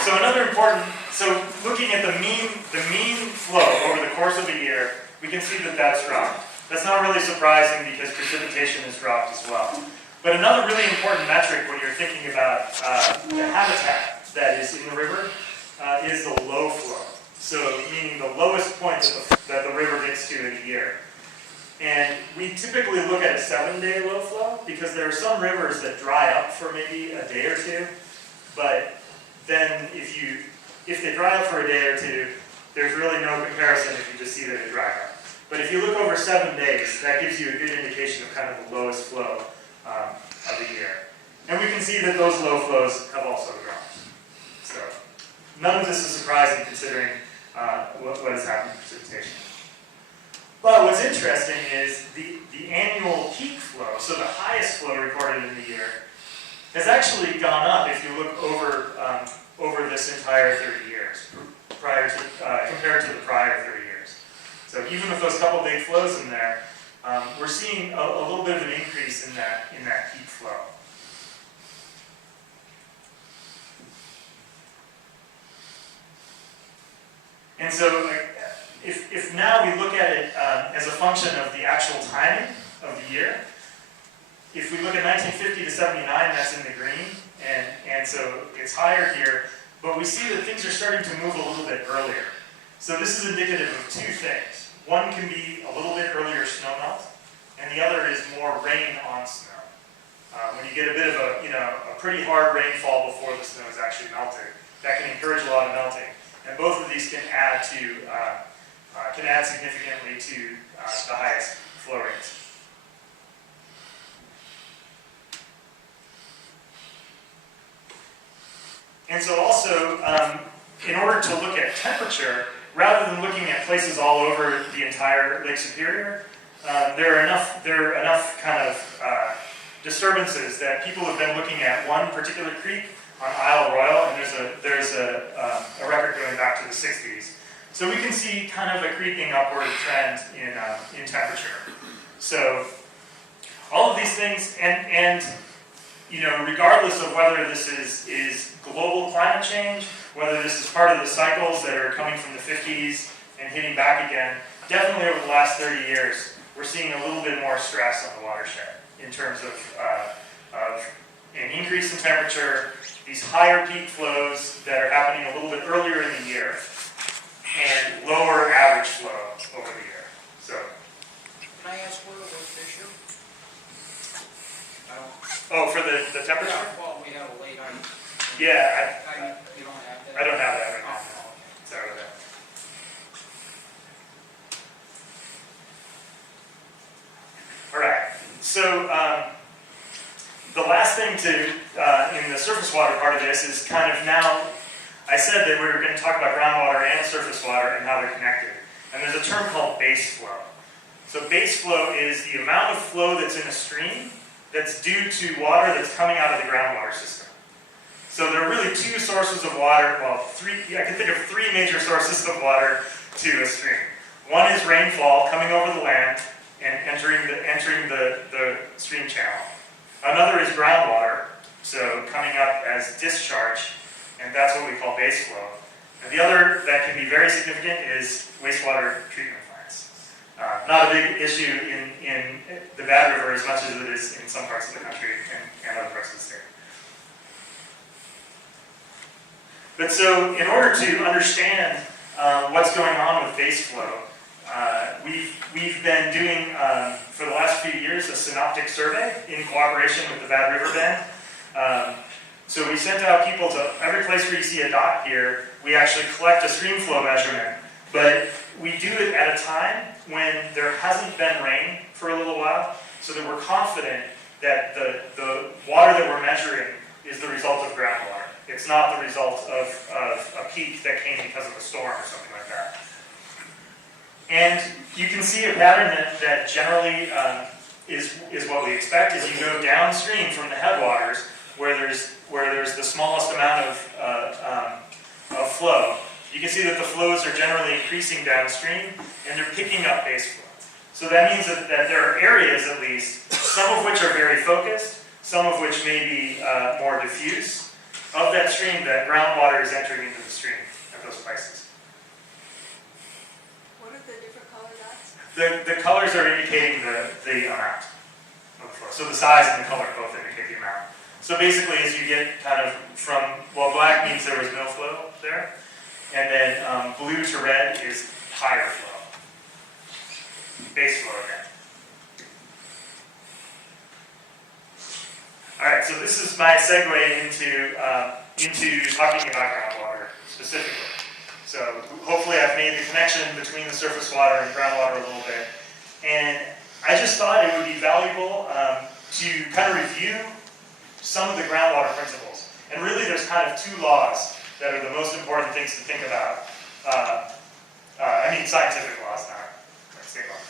So another important, so looking at the mean flow over the course of a year, we can see that that's dropped. That's not really surprising because precipitation has dropped as well. But another really important metric when you're thinking about the habitat that is in the river is the low flow. So meaning the lowest point that the river gets to in a year. And we typically look at a 7-day low flow because there are some rivers that dry up for maybe a day or two. But then if they dry up for a day or two, there's really no comparison if you just see that it dried up. But if you look over 7 days, that gives you a good indication of kind of the lowest flow of the year. And we can see that those low flows have also dropped. So none of this is surprising considering what has happened with precipitation. But what's interesting is the annual peak flow, so the highest flow recorded in the year, has actually gone up if you look over this entire 30 years, compared to the prior 30 years. So even with those couple big flows in there, we're seeing a little bit of an increase in that peak flow. And so if now we look at it as a function of the actual timing of the year, if we look at 1950 to 79, that's in the green, and so it's higher here, but we see that things are starting to move a little bit earlier. So this is indicative of two things. One can be a little bit earlier snow melt, and the other is more rain on snow. When you get a bit of a pretty hard rainfall before the snow is actually melted, that can encourage a lot of melting. And both of these can add significantly to the highest flow rates. And so also, in order to look at temperature, rather than looking at places all over the entire Lake Superior, there are enough kind of disturbances that people have been looking at one particular creek on Isle Royal, and there's a record going back to the 60s. So we can see kind of a creeping upward trend in temperature. So all of these things, and regardless of whether this is global climate change, whether this is part of the cycles that are coming from the 50s and hitting back again, definitely over the last 30 years, we're seeing a little bit more stress on the watershed in terms of an increase in temperature, these higher peak flows that are happening a little bit earlier in the year, and lower average flow over the year. So, can I ask where it was this year? for the temperature? Yeah, well, we had a late item. Yeah, you don't have that? I don't have that right now. Sorry about that. All right. So the last thing in the surface water part of this is kind of now, I said that we were going to talk about groundwater and surface water and how they're connected. And there's a term called base flow. So base flow is the amount of flow that's in a stream that's due to water that's coming out of the groundwater system. So there are really two sources of water, I can think of three major sources of water to a stream. One is rainfall coming over the land and entering the stream channel. Another is groundwater, so coming up as discharge, and that's what we call base flow. And the other that can be very significant is wastewater treatment plants. Not a big issue in the Bad River as much as it is in some parts of the country and other parts of the state. But so in order to understand what's going on with base flow, we've been doing, for the last few years, a synoptic survey in cooperation with the Bad River Band. So we sent out people to every place where you see a dot here. We actually collect a stream flow measurement, but we do it at a time when there hasn't been rain for a little while, so that we're confident that the water that we're measuring is the result of groundwater. It's not the result of a peak that came because of a storm or something like that. And you can see a pattern that generally is what we expect as you go downstream from the headwaters, where there's the smallest amount of flow. You can see that the flows are generally increasing downstream, and they're picking up base flow. So that means that there are areas, at least, some of which are very focused, some of which may be more diffuse, of that stream that groundwater is entering into the stream at those places. What are the different color dots? The colors are indicating the amount of the flow. So the size and the color both indicate the amount. So basically, as you get kind of from, well, black means there was no flow there, and then blue to red is higher flow, base flow again. All right, so this is my segue into talking about groundwater specifically. So hopefully I've made the connection between the surface water and groundwater a little bit, and I just thought it would be valuable to kind of review some of the groundwater principles. And really there's kind of two laws that are the most important things to think about. I mean scientific laws, not state law.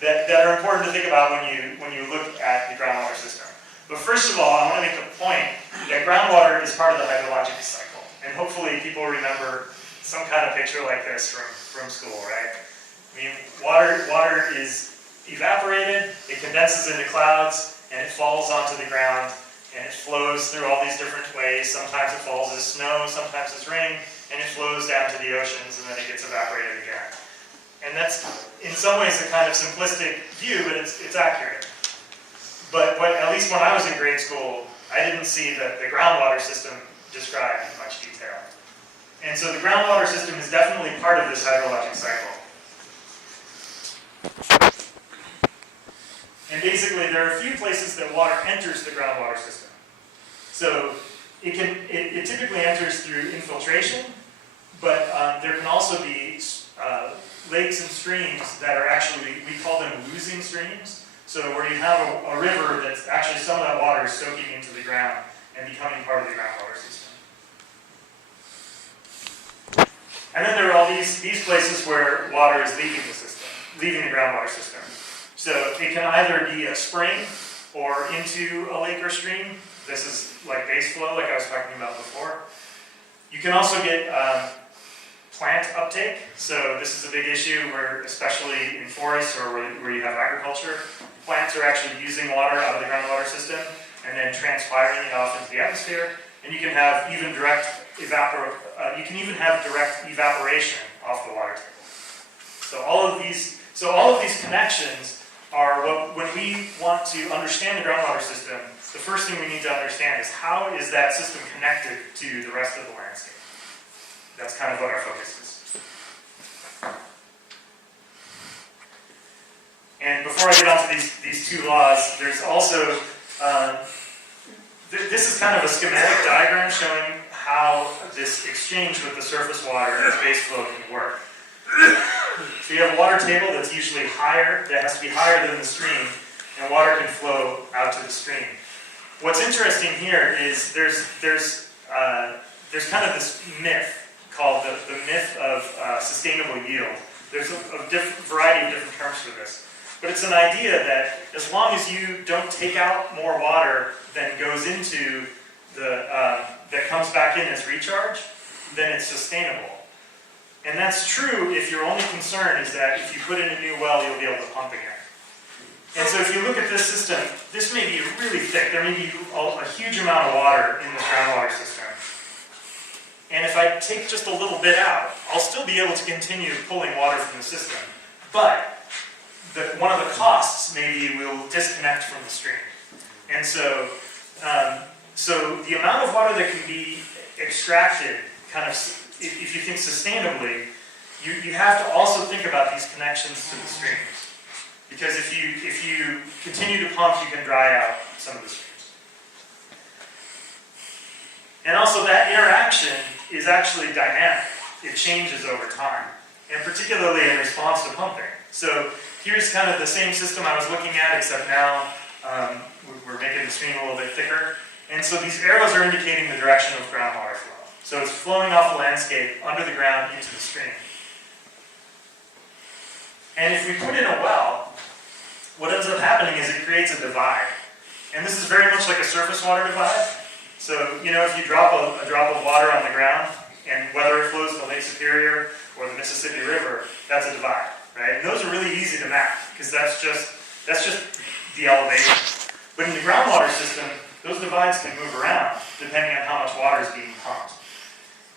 That are important to think about when you look at the groundwater system. But first of all, I want to make the point that groundwater is part of the hydrologic cycle. And hopefully people remember some kind of picture like this from school, right? I mean, water is evaporated, it condenses into clouds, and it falls onto the ground, and it flows through all these different ways. Sometimes it falls as snow, sometimes as rain, and it flows down to the oceans, and then it gets evaporated again. And that's, in some ways, a kind of simplistic view, but it's accurate. But at least when I was in grade school, I didn't see the groundwater system described in much detail. And so the groundwater system is definitely part of this hydrologic cycle. And basically, there are a few places that water enters the groundwater system. So it typically enters through infiltration, but there can also be lakes and streams that are actually, we call them losing streams. So where you have a river that's actually some of that water is soaking into the ground and becoming part of the groundwater system. And then there are all these places where water is leaving the system, leaving the groundwater system. So it can either be a spring or into a lake or stream. This is like base flow, like I was talking about before. You can also get plant uptake. So this is a big issue where, especially in forests or where you have agriculture, plants are actually using water out of the groundwater system and then transpiring it off into the atmosphere. And you can have even direct evaporation off the water table. So all of these connections are what, when we want to understand the groundwater system, the first thing we need to understand is how is that system connected to the rest of the landscape. That's kind of what our focus is. And before I get onto these two laws, there's also, this is kind of a schematic diagram showing how this exchange with the surface water and its base flow can work. So you have a water table that's usually higher, that has to be higher than the stream, and water can flow out to the stream. What's interesting here is there's kind of this myth called the myth of sustainable yield. There's a variety of different terms for this. But it's an idea that as long as you don't take out more water than goes into that comes back in as recharge, then it's sustainable. And that's true if your only concern is that if you put in a new well, you'll be able to pump again. And so if you look at this system, this may be really thick. There may be a huge amount of water in the groundwater system. And if I take just a little bit out, I'll still be able to continue pulling water from the system. But one of the costs maybe will disconnect from the stream. And so, so the amount of water that can be extracted, kind of, if you think sustainably, you have to also think about these connections to the streams. Because if you continue to pump, you can dry out some of the streams. And also that interaction is actually dynamic. It changes over time, and particularly in response to pumping. So here's kind of the same system I was looking at, except now we're making the stream a little bit thicker. And so these arrows are indicating the direction of groundwater flow. So it's flowing off the landscape, under the ground, into the stream. And if we put in a well, what ends up happening is it creates a divide. And this is very much like a surface water divide. So, you know, if you drop a drop of water on the ground, and whether it flows to Lake Superior or the Mississippi River, that's a divide, right? And those are really easy to map, because that's just the elevation. But in the groundwater system, those divides can move around depending on how much water is being pumped.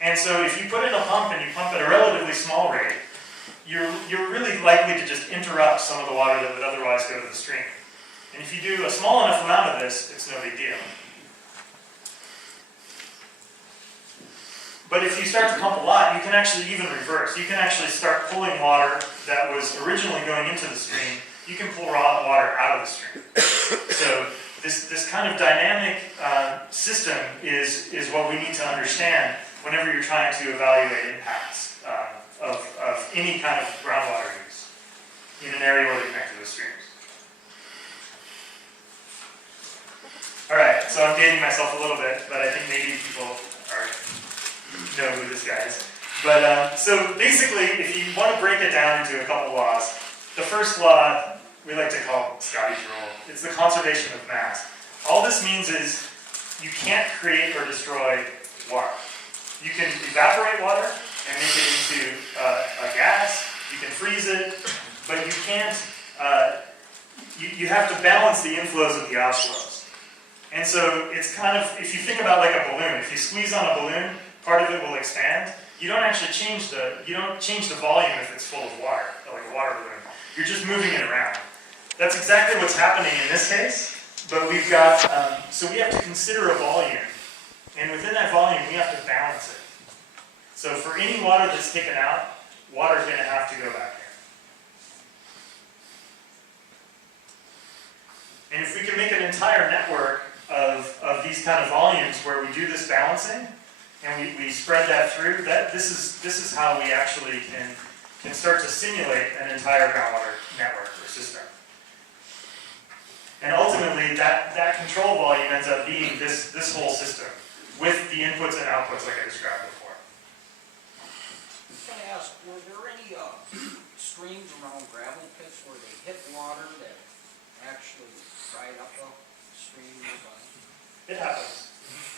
And so if you put in a pump and you pump at a relatively small rate, you're really likely to just interrupt some of the water that would otherwise go to the stream. And if you do a small enough amount of this, it's no big deal. But if you start to pump a lot, you can actually even reverse. You can actually start pulling water that was originally going into the stream. You can pull raw water out of the stream. So this kind of dynamic system is what we need to understand whenever you're trying to evaluate impacts of any kind of groundwater use in an area where they're connected with streams. All right, so I'm dating myself a little bit, but I think maybe people know who this guy is. But so basically, if you want to break it down into a couple laws, the first law we like to call Scotty's rule. It's the conservation of mass. All this means is you can't create or destroy water. You can evaporate water and make it into a gas. You can freeze it, but you can't. You have to balance the inflows of the outflows. And so it's kind of, if you think about like a balloon, if you squeeze on a balloon, part of it will expand. You don't actually change the volume if it's full of water, like a water balloon. You're just moving it around. That's exactly what's happening in this case, but we've got, so we have to consider a volume, and within that volume we have to balance it. So for any water that's taken out, water is going to have to go back in. And if we can make an entire network of these kind of volumes where we do this balancing, and we spread that through, this is how we actually can start to simulate an entire groundwater network or system. And ultimately, that control volume ends up being this whole system with the inputs and outputs like I described before. I was going to ask, were there any streams around gravel pits where they hit water that actually dried up a stream nearby? It happens.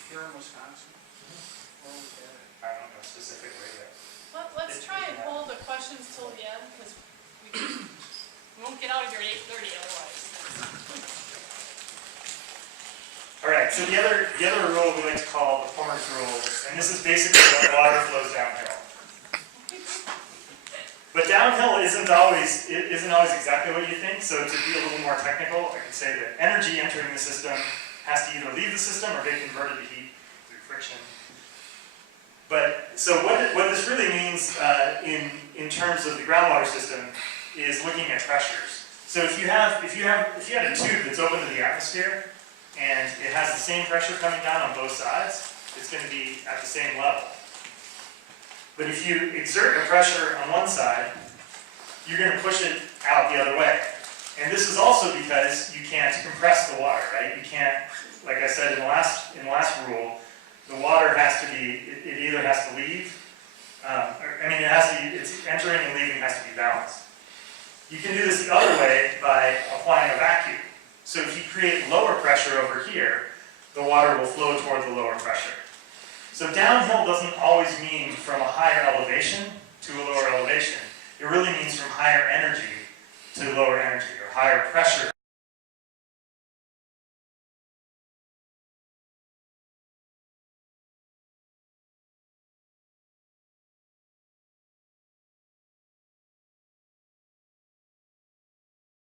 Here in Wisconsin? Where was that? I don't know specifically, but Let's try and hold the questions till the end, because we won't get out of here at 8:30 otherwise. all right. So the other rule we like to call the plumber's rule, and this is basically when water flows downhill. But downhill isn't always exactly what you think. So to be a little more technical, I could say that energy entering the system has to either leave the system or get converted to heat through friction. But so what this really means in terms of the groundwater system is looking at pressures. So if you had a tube that's open to the atmosphere and it has the same pressure coming down on both sides, it's going to be at the same level. But if you exert a pressure on one side, you're going to push it out the other way. And this is also because you can't compress the water, right? You can't, like I said in the last rule, the water has to be, it either has to leave, its entering and leaving has to be balanced. You can do this the other way by applying a vacuum. So if you create lower pressure over here, the water will flow toward the lower pressure. So downhill doesn't always mean from a higher elevation to a lower elevation. It really means from higher energy to lower energy, or higher pressure